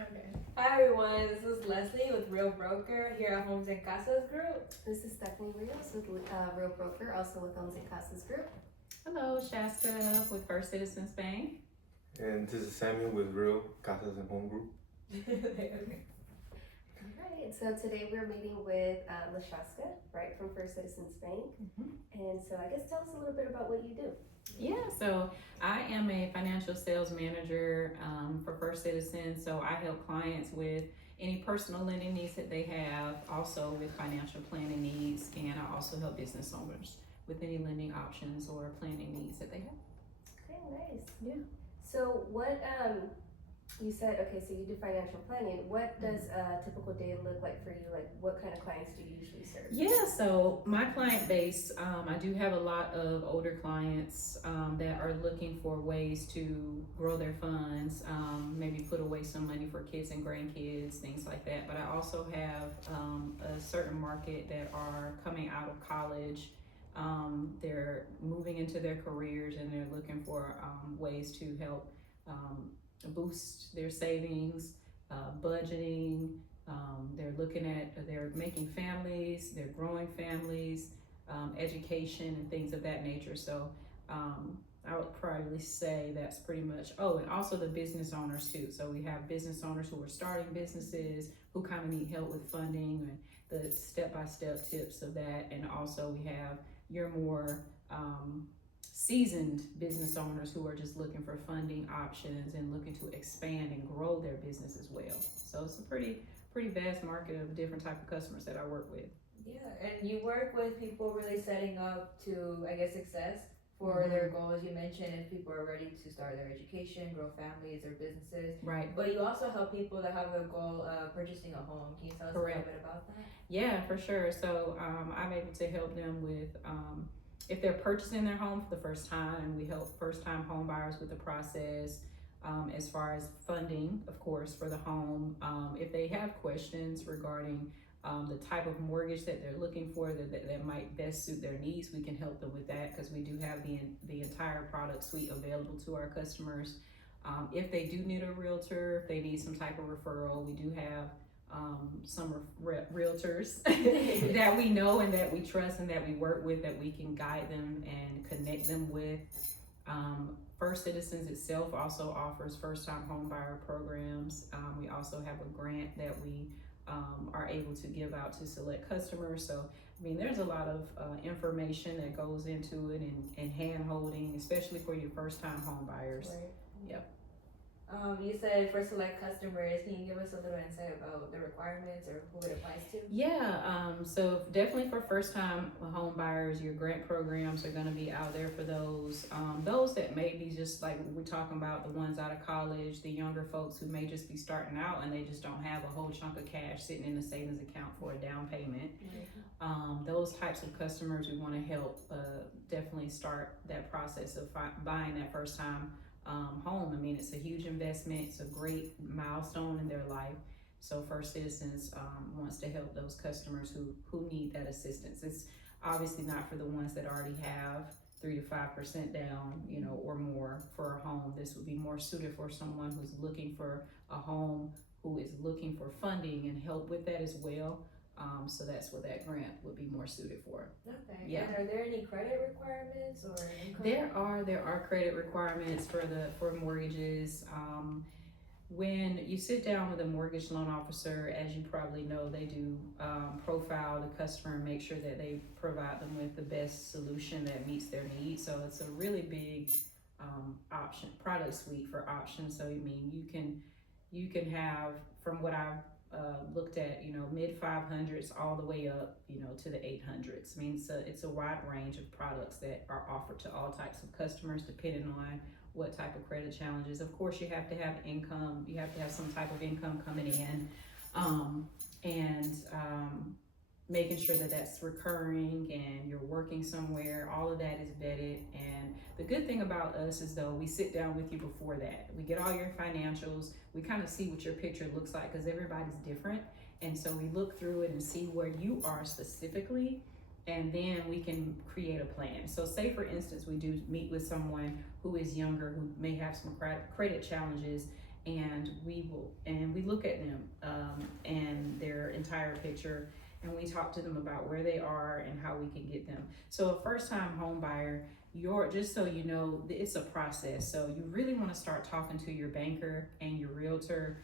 Okay. Hi everyone, this is Leslie with Real Broker here at Homes and Casas Group. This is Stephanie Rios with Real Broker, also with Homes and Casas Group. Hello, Lachaska with First Citizens Bank. And this is Samuel with Real Casas and Home Group. Okay. Alright, so today we're meeting with Lachaska, right, from First Citizens Bank. And so I guess tell us a little bit about what you do. Yeah, so I am a financial sales manager for First Citizens. So I help clients with any personal lending needs that they have, also with financial planning needs, and I also help business owners with any lending options or planning needs that they have. Okay, nice. Yeah. So what, you said, okay, so you do financial planning. What does a typical day look like for you? Like what kind of clients do you usually serve? Yeah, so my client base, I do have a lot of older clients that are looking for ways to grow their funds, maybe put away some money for kids and grandkids, things like that. But I also have a certain market that are coming out of college. They're moving into their careers and they're looking for ways to help boost their savings, budgeting. They're making families, they're growing families, education and things of that nature. So I would probably say that's pretty much, and also the business owners too. So we have business owners who are starting businesses, who kind of need help with funding and the step-by-step tips of that. And also we have your more seasoned business owners who are just looking for funding options and looking to expand and grow their business as well. So it's a pretty vast market of different type of customers that I work with. Yeah, and you work with people really setting up to, I guess, success for their goals. You mentioned if people are ready to start their education, grow families or businesses. Right. But you also help people that have the goal of purchasing a home. Can you tell us a little bit about that? Yeah, for sure. So I'm able to help them with if they're purchasing their home for the first time. We help first-time home buyers with the process. As far as funding, of course, for the home. If they have questions regarding the type of mortgage that they're looking for that might best suit their needs, we can help them with that because we do have the entire product suite available to our customers. If they do need a realtor, if they need some type of referral, we do have some realtors that we know and that we trust and that we work with, that we can guide them and connect them with. First Citizens itself also offers first-time home buyer programs. We also have a grant that we are able to give out to select customers. So, I mean, there's a lot of information that goes into it and hand-holding, especially for your first-time home buyers. Right. Yep. You said for select customers, can you give us a little insight about the requirements or who it applies to? Yeah, so definitely for first-time home buyers, your grant programs are going to be out there for those. Those that may be just like we're talking about, the ones out of college, the younger folks who may just be starting out and they just don't have a whole chunk of cash sitting in the savings account for a down payment. Those types of customers we want to help definitely start that process of buying that first-time home. I mean, it's a huge investment. It's a great milestone in their life. So First Citizens wants to help those customers who need that assistance. It's obviously not for the ones that already have 3 to 5% down, or more for a home. This would be more suited for someone who's looking for a home, who is looking for funding and help with that as well. So that's what that grant would be more suited for. Okay. Yeah. And are there any credit requirements or income? There are credit requirements for mortgages. When you sit down with a mortgage loan officer, as you probably know, they do profile the customer and make sure that they provide them with the best solution that meets their needs. So it's a really big product suite for options. So I mean, you can have, from what I've looked at, mid 500s all the way up, to the 800s. I mean, it's a wide range of products that are offered to all types of customers depending on what type of credit challenges. Of course, you have to have income. You have to have some type of income coming in, and making sure that that's recurring and you're working somewhere. All of that is vetted. And the good thing about us is, though, we sit down with you before that. We get all your financials. We kind of see what your picture looks like because everybody's different. And so we look through it and see where you are specifically, and then we can create a plan. So say, for instance, we do meet with someone who is younger, who may have some credit challenges, and we look at them and their entire picture, and we talk to them about where they are and how we can get them. So a first-time home buyer, just so you know, it's a process. So you really want to start talking to your banker and your realtor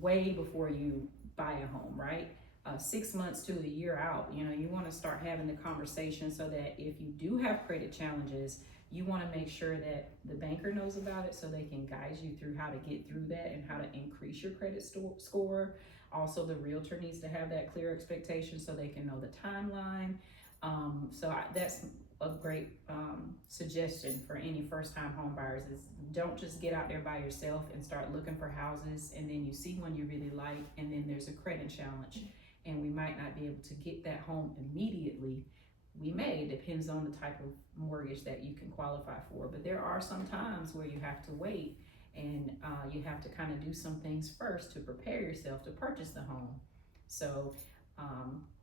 way before you buy a home, right? 6 months to a year out, you want to start having the conversation so that if you do have credit challenges, you want to make sure that the banker knows about it so they can guide you through how to get through that and how to increase your credit score. Also, the realtor needs to have that clear expectation so they can know the timeline. That's a great suggestion for any first-time home buyers is don't just get out there by yourself and start looking for houses and then you see one you really like and then there's a credit challenge and we might not be able to get that home immediately. We may, it depends on the type of mortgage that you can qualify for, but there are some times where you have to wait and you have to kind of do some things first to prepare yourself to purchase the home. So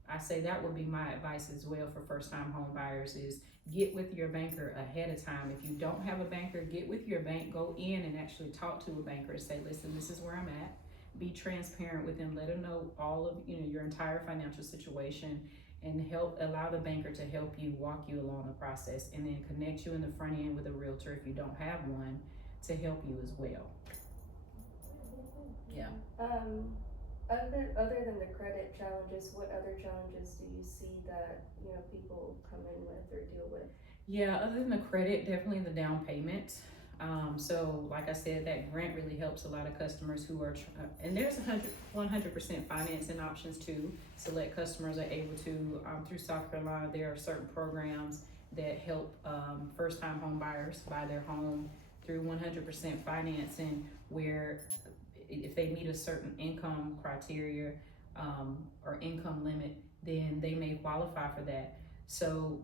I say that would be my advice as well for first-time home buyers is get with your banker ahead of time. If you don't have a banker, get with your bank, go in and actually talk to a banker and say, listen, this is where I'm at. Be transparent with them, let them know all of your entire financial situation and allow the banker to help you, walk you along the process, and then connect you in the front end with a realtor if you don't have one to help you as well. Yeah. Other than the credit challenges, what other challenges do you see that people come in with or deal with? Yeah, other than the credit, definitely the down payment. So like I said, that grant really helps a lot of customers who are, and there's 100% financing options too. Select customers are able to, through South Carolina, there are certain programs that help first-time home buyers buy their home through 100% financing, where if they meet a certain income criteria or income limit, then they may qualify for that. So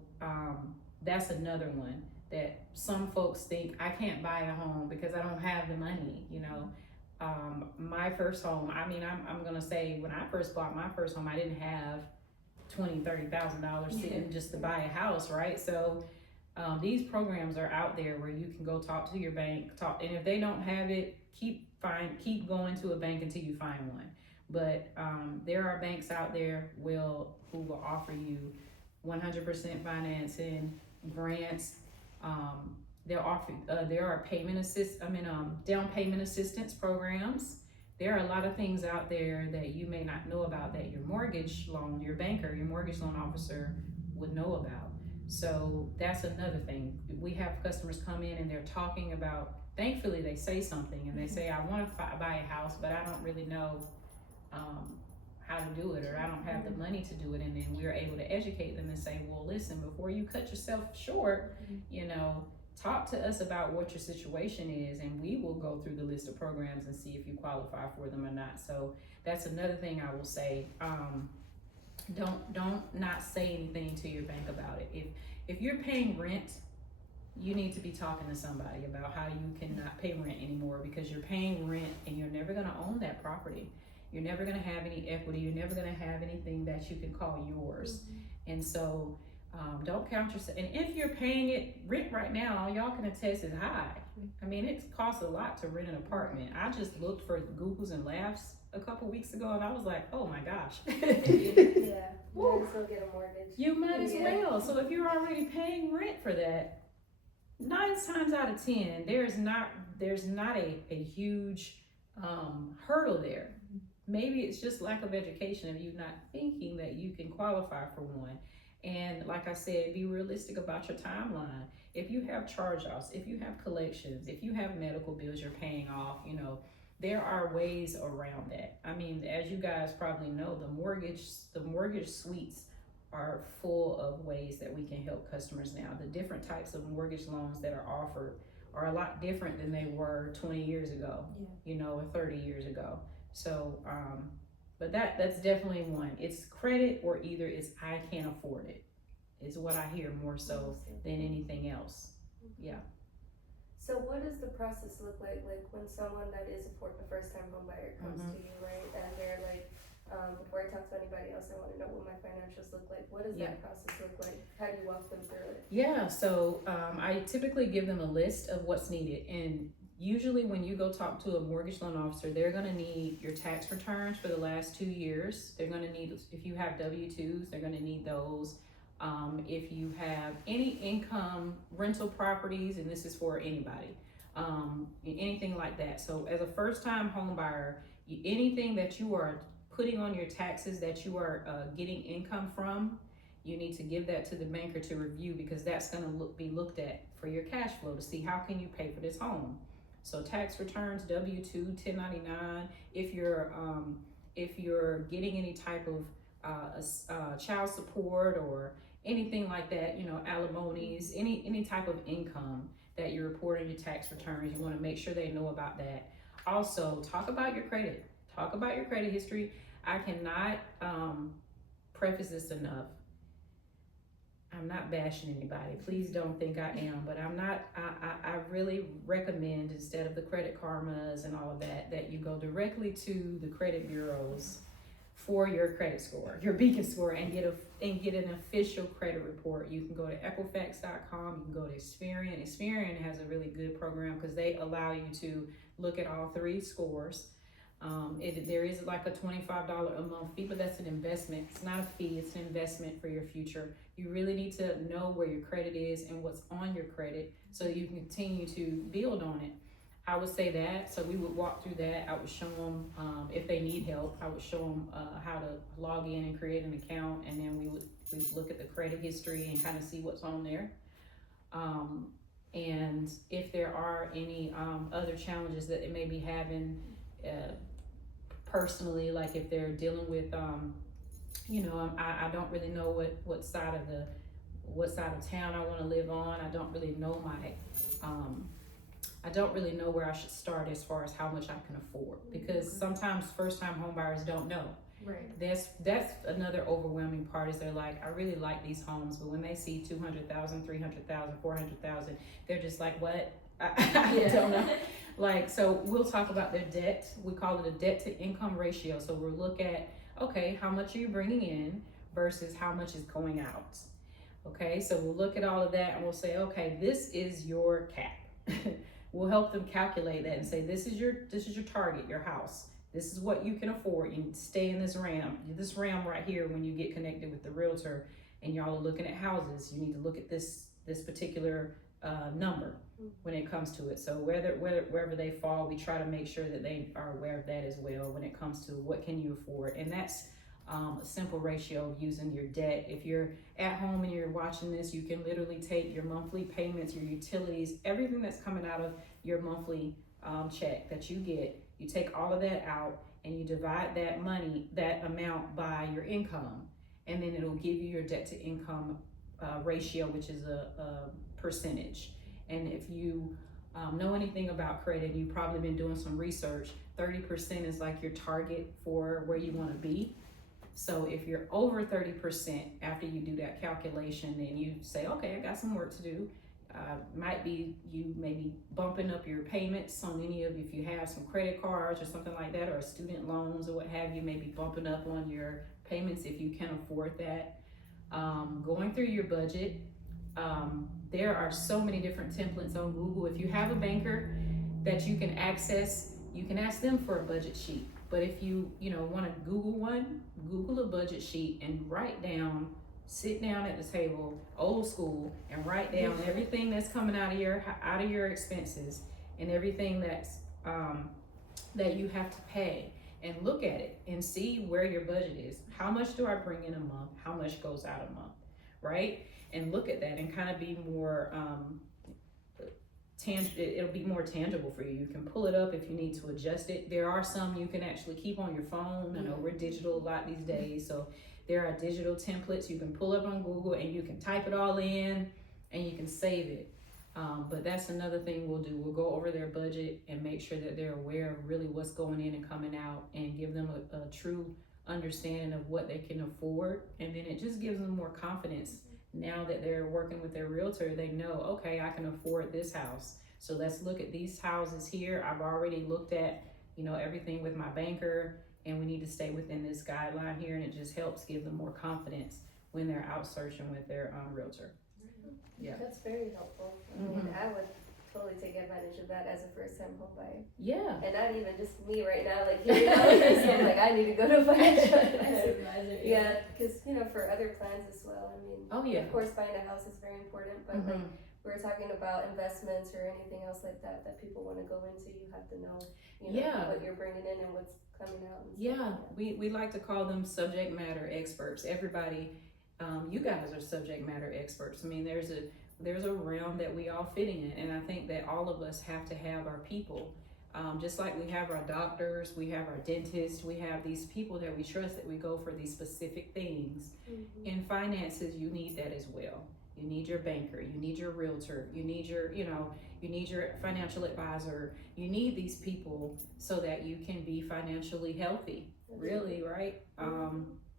that's another one that some folks think, I can't buy a home because I don't have the money, my first home, I'm gonna say when I first bought my first home, I didn't have $20,000-$30,000 sitting just to buy a house, right? So these programs are out there where you can go talk to your bank, and if they don't have it, keep going to a bank until you find one. But there are banks out there who will offer you 100% financing, grants. They'll offer. There are down payment assistance programs. There are a lot of things out there that you may not know about that your mortgage loan officer would know about. So that's another thing. We have customers come in and they're talking about, thankfully they say something and they say, I want to buy a house, but I don't really know how to do it, or I don't have the money to do it. And then we're able to educate them and say, well, listen, before you cut yourself short, talk to us about what your situation is, and we will go through the list of programs and see if you qualify for them or not. So that's another thing I will say. Don't not say anything to your bank about it. If you're paying rent, you need to be talking to somebody about how you cannot pay rent anymore, because you're paying rent and you're never going to own that property. You're never going to have any equity. You're never going to have anything that you can call yours. And so don't count yourself. And if you're paying it, rent right now, y'all can attest, is high. It costs a lot to rent an apartment. I just looked for Googles and Laughs a couple weeks ago and I was like, oh my gosh. Yeah, you might as well get a mortgage. You might as well. So if you're already paying rent for that, 9 times out of 10, there's not a huge hurdle there. Maybe it's just lack of education of you not thinking that you can qualify for one. And like I said, be realistic about your timeline. If you have charge-offs, if you have collections, if you have medical bills you're paying off, there are ways around that. As you guys probably know, the mortgage suites are full of ways that we can help customers now. The different types of mortgage loans that are offered are a lot different than they were 20 years ago, or 30 years ago. So, but that's definitely one. It's credit, or either it's I can't afford it, is what I hear more so than anything else. Yeah. So what does the process look like when someone that is a first-time home buyer comes to you, right? And they're like, before I talk to anybody else, I want to know what my financials look like. What does that process look like? How do you walk them through it? Yeah, so I typically give them a list of what's needed, and Usually when you go talk to a mortgage loan officer, they're gonna need your tax returns for the last 2 years. They're gonna need, if you have W-2s, they're gonna need those. If you have any income rental properties, and this is for anybody, anything like that. So as a first-time home buyer, anything that you are putting on your taxes that you are getting income from, you need to give that to the banker to review, because that's going to be looked at for your cash flow to see how can you pay for this home. So tax returns, W-2, 1099. If you're getting any type of child support or anything like that, you know, alimonies, any type of income that you report on your tax returns, you want to make sure they know about that. Also, talk about your credit. Talk about your credit history. I cannot preface this enough. I'm not bashing anybody. Please don't think I am, but I'm not. I really recommend, instead of the Credit Karmas and all of that, that you go directly to the credit bureaus for your credit score, your beacon score, and get an official credit report. You can go to Equifax.com. You can go to Experian. Experian has a really good program because they allow you to look at all 3 scores. There is like a $25 a month fee, but that's an investment. It's not a fee, it's an investment for your future. You really need to know where your credit is and what's on your credit so you can continue to build on it. I would say that. So we would walk through that. I would show them, if they need help, I would show them how to log in and create an account, and then we would look at the credit history and kind of see what's on there. And if there are any other challenges that they may be having personally, like if they're dealing with, I don't really know what side of town I want to live on. I don't really know I don't really know where I should start as far as how much I can afford, because sometimes first-time home buyers don't know. Right. That's another overwhelming part, is they're like, I really like these homes, but when they see 200,000, 300,000, 400,000, they're just like, what? I don't know. Like, so we'll talk about their debt. We call it a debt to income ratio. So we'll look at, okay, how much are you bringing in versus how much is going out? Okay, so we'll look at all of that and we'll say, okay, this is your cap. We'll help them calculate that and say, this is your target, your house. This is what you can afford. You need to stay in this RAM right here. When you get connected with the realtor and y'all are looking at houses, you need to look at this particular number when it comes to it. So wherever they fall, we try to make sure that they are aware of that as well when it comes to what can you afford. And that's a simple ratio of using your debt. If you're at home and you're watching this, you can literally take your monthly payments, your utilities, everything that's coming out of your monthly check that you get. You take all of that out and you divide that amount by your income, and then it'll give you your debt to income ratio, which is a percentage. And if you know anything about credit, you've probably been doing some research, 30% is like your target for where you want to be. So if you're over 30% after you do that calculation, then you say, okay, I got some work to do. Might be you maybe bumping up your payments on any of, if you have some credit cards or something like that, or student loans or what have you, maybe bumping up on your payments if you can afford that. Going through your budget. There are so many different templates on Google. If you have a banker that you can access, you can ask them for a budget sheet. But if you want to Google one, Google a budget sheet and sit down at the table, old school, and write down everything that's coming out of your expenses and everything that's that you have to pay, and look at it and see where your budget is. How much do I bring in a month? How much goes out a month, right? And look at that and kind of be more it'll be more tangible for you. You can pull it up if you need to adjust it. There are some you can actually keep on your phone. I know we're digital a lot these days, so there are digital templates you can pull up on Google and you can type it all in and you can save it. But that's another thing we'll do. We'll go over their budget and make sure that they're aware of really what's going in and coming out, and give them a true understanding of what they can afford. And then it just gives them more confidence. Now that they're working with their realtor, they know, okay, I can afford this house. So let's look at these houses here. I've already looked at, everything with my banker, and we need to stay within this guideline here. And it just helps give them more confidence when they're out searching with their realtor. Yeah. That's very helpful. I mean, I would totally take advantage of that as a first time home buyer. Yeah. And not even just me right now, like hearing all of this, I'm like, I need to go to a financial advisor. Advisor, Yeah, because for other plans as well. I mean, Oh yeah. of course, buying a house is very important, but like we're talking about investments or anything else like that people want to go into, you have to know, what you're bringing in and what's coming out. And Yeah, we like to call them subject matter experts. Everybody, you guys are subject matter experts. I mean, there's a realm that we all fit in, and I think that all of us have to have our people. Just like we have our doctors, we have our dentists, we have these people that we trust that we go for these specific things. In finances, you need that as well. You need your banker, you need your realtor, you need your, you need your financial advisor. You need these people so that you can be financially healthy, really, right?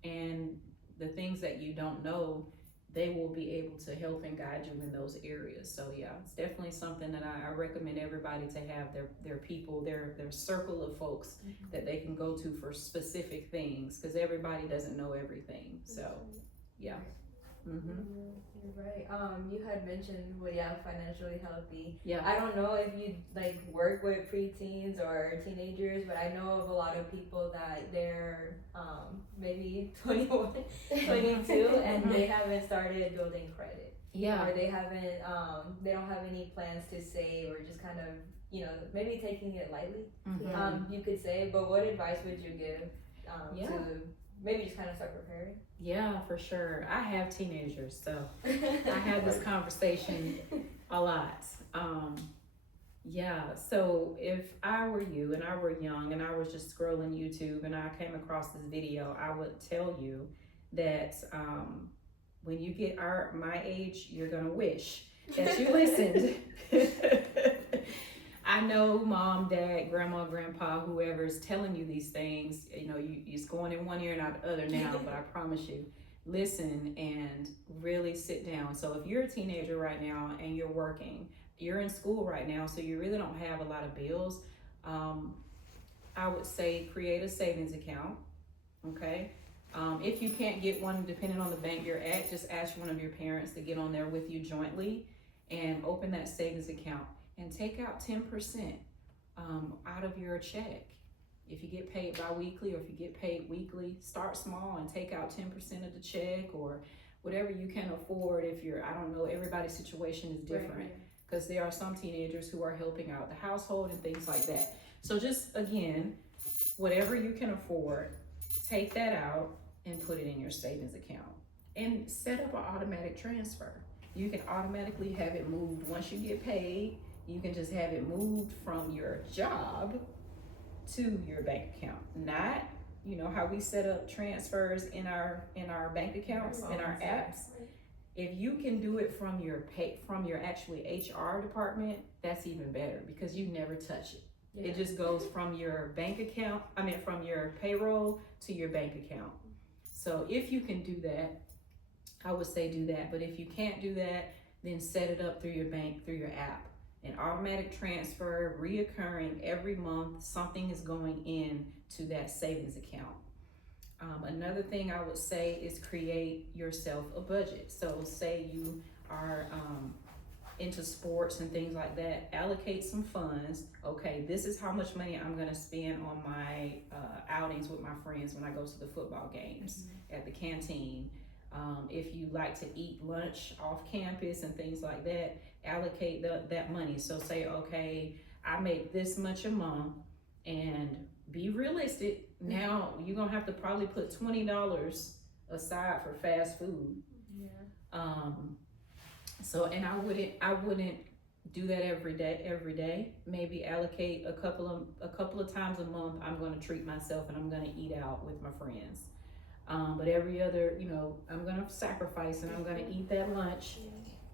And the things that you don't know, they will be able to help and guide you in those areas. So yeah, it's definitely something that I recommend everybody to have their people, their circle of folks that they can go to for specific things, because everybody doesn't know everything. So yeah. You're right. You had mentioned, financially healthy. Yeah. I don't know if you work with preteens or teenagers, but I know of a lot of people that they're maybe 21, 22, and they haven't started building credit. Yeah. Or they haven't, they don't have any plans to save, or just kind of, maybe taking it lightly. You could say, but what advice would you give to maybe just kind of start preparing? Yeah, for sure. I have teenagers, so I have this conversation a lot. So if I were you and I were young and I was just scrolling YouTube and I came across this video, I would tell you that when you get my age, you're gonna wish that you listened. I know mom, dad, grandma, grandpa, whoever's telling you these things, it's going in one ear and out the other now, but I promise you, listen and really sit down. So if you're a teenager right now and you're working, you're in school right now, so you really don't have a lot of bills, I would say create a savings account, okay? If you can't get one, depending on the bank you're at, just ask one of your parents to get on there with you jointly and open that savings account. And take out 10% out of your check. If you get paid bi-weekly or if you get paid weekly, start small and take out 10% of the check or whatever you can afford. If I don't know, everybody's situation is different, because there are some teenagers who are helping out the household and things like that. So just, again, whatever you can afford, take that out and put it in your savings account and set up an automatic transfer. You can automatically have it moved once you get paid. You can just have it moved from your job to your bank account. Not, how we set up transfers in our bank accounts, in our apps. If you can do it from your actually HR department, that's even better, because you never touch it. Yeah. It just goes from your bank account, from your payroll to your bank account. So if you can do that, I would say do that. But if you can't do that, then set it up through your bank, through your app. An automatic transfer, reoccurring every month, something is going in to that savings account. Another thing I would say is create yourself a budget. So say you are into sports and things like that, allocate some funds. Okay, this is how much money I'm gonna spend on my outings with my friends when I go to the football games, at the canteen. If you like to eat lunch off campus and things like that, allocate that money. So say, okay, I make this much a month, and be realistic. Now you're gonna have to probably put $20 aside for fast food. So, and I wouldn't do that every day. Maybe allocate a couple of times a month. I'm gonna treat myself and I'm gonna eat out with my friends. But every other, I'm gonna sacrifice and I'm gonna eat that lunch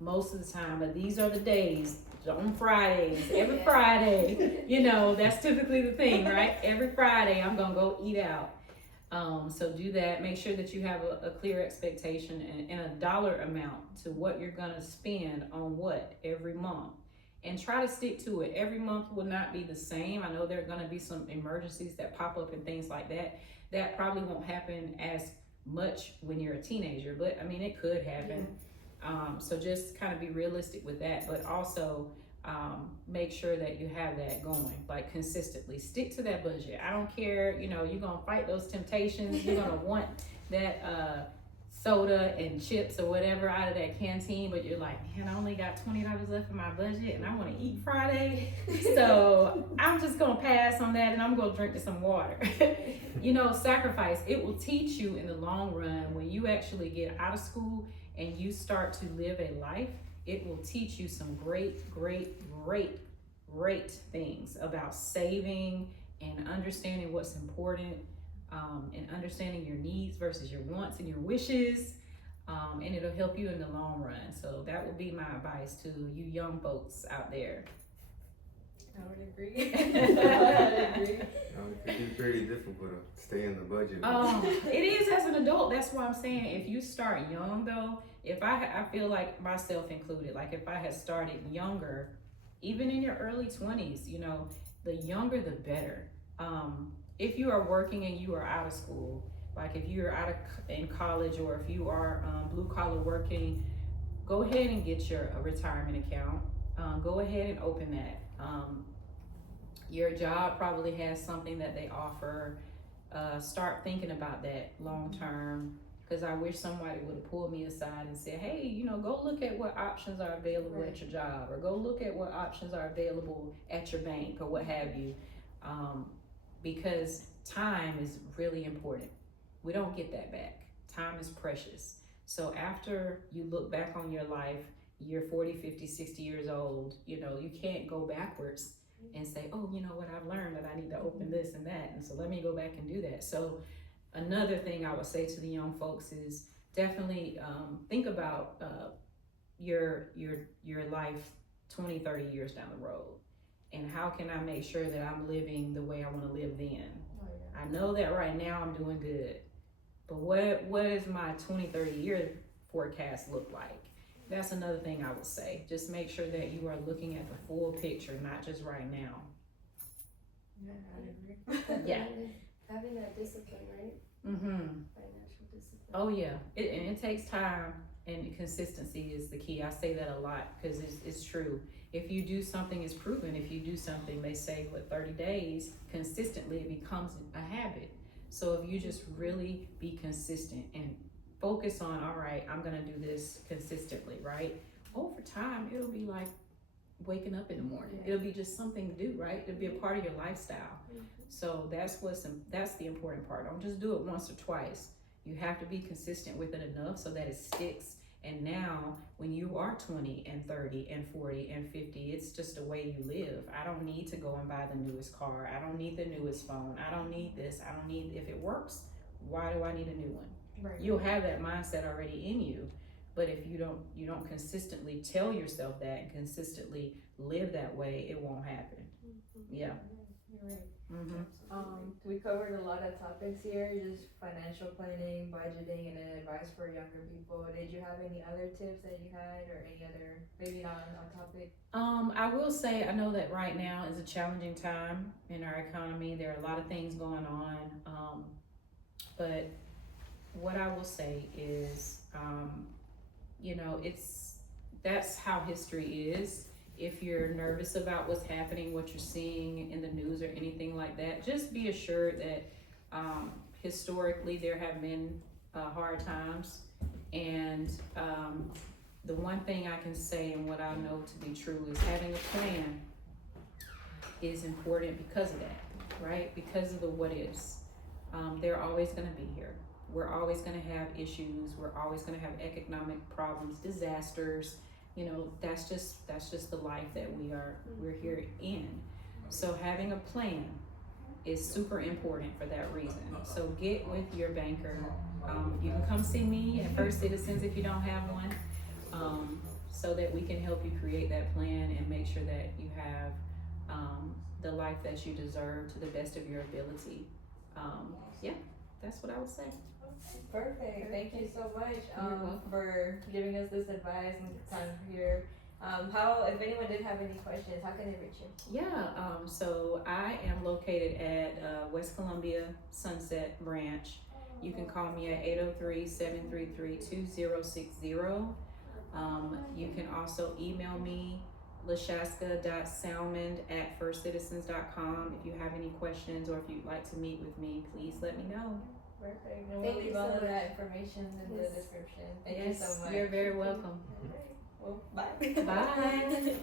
most of the time. But these are the days, on Fridays, every Friday, that's typically the thing, right? Every Friday I'm gonna go eat out. So do that. Make sure that you have a clear expectation and a dollar amount to what you're gonna spend on what every month. And try to stick to it. Every month will not be the same. I know there are gonna be some emergencies that pop up and things like that. That probably won't happen as much when you're a teenager, but it could happen. So just kind of be realistic with that. But also make sure that you have that going, like consistently. Stick to that budget. I don't care, you know, you're gonna fight those temptations. You're gonna want that soda and chips or whatever out of that canteen, but you're like, man, I only got $20 left in my budget and I want to eat Friday, so I'm just gonna pass on that and I'm gonna drink some water. You know, sacrifice. It will teach you in the long run when you actually get out of school and you start to live a life. It will teach you some great things about saving and understanding what's important, and understanding your needs versus your wants and your wishes, and it'll help you in the long run. So that would be my advice to you young folks out there. I would agree. I would agree. It can be pretty difficult to stay in the budget. It is as an adult. That's why I'm saying if you start young though, if I feel like myself included, like if I had started younger, even in your early 20s, you know, the younger the better. If you are working and you are out of school, like if you're in college or if you are blue collar working, go ahead and get your retirement account. Go ahead and open that. Your job probably has something that they offer. Start thinking about that long term, because I wish somebody would have pulled me aside and said, hey, you know, go look at what options are available at your job, or go look at what options are available at your bank or what have you. Because time is really important. We don't get that back. Time is precious. So after you look back on your life, you're 40, 50, 60 years old, you know, you can't go backwards and say, oh, you know what, I've learned that I need to open this and that, and so let me go back and do that. So another thing I would say to the young folks is definitely think about your life 20, 30 years down the road. And how can I make sure that I'm living the way I want to live then? I know that right now I'm doing good, but what is my 20, 30 year forecast look like? That's another thing I would say. Just make sure that you are looking at the full picture, not just right now. Yeah, I agree. Yeah. Having that discipline, right? Financial discipline. Oh yeah, and it takes time, and consistency is the key. I say that a lot because it's true. If you do something, it's proven. If you do something, they say, 30 days, consistently, it becomes a habit. So if you just really be consistent and focus on, all right, I'm gonna do this consistently, right? Over time, it'll be like waking up in the morning. It'll be just something to do, right? It'll be a part of your lifestyle. So that's the important part. Don't just do it once or twice. You have to be consistent with it enough so that it sticks. And now, when you are 20 and 30 and 40 and 50, it's just the way you live. I don't need to go and buy the newest car. I don't need the newest phone. I don't need this. I don't need, if it works, why do I need a new one? Right. You'll have that mindset already in you. But if you don't consistently tell yourself that and consistently live that way, it won't happen. Yeah. You're right. We covered a lot of topics here, just financial planning, budgeting, and then advice for younger people. Did you have any other tips that you had, or any other, maybe not on topic? I will say, I know that right now is a challenging time in our economy. There are a lot of things going on, but what I will say is, you know, that's how history is. If you're nervous about what's happening, what you're seeing in the news or anything like that, just be assured that historically there have been hard times. And the one thing I can say, and what I know to be true, is having a plan is important because of that, right? Because of the what ifs. They're always going to be here. We're always going to have issues. We're always going to have economic problems, disasters. You know, that's just the life that we're here in. So having a plan is super important for that reason. So get with your banker. You can come see me at First Citizens if you don't have one, so that we can help you create that plan and make sure that you have the life that you deserve to the best of your ability. Yeah, that's what I would say. Perfect. Thank you so much You're welcome. for giving us this advice and time here. How, if anyone did have any questions, how can they reach you? Yeah, so I am located at West Columbia Sunset Branch. You can call me at 803-733-2060. You can also email me lachaska.salmond@firstcitizens.com. If you have any questions or if you'd like to meet with me, please let me know. Perfect. And Thank we'll you leave all so of much. that information in the Yes. description. Thank you Yes, so much. you're very welcome. Well, bye. Bye.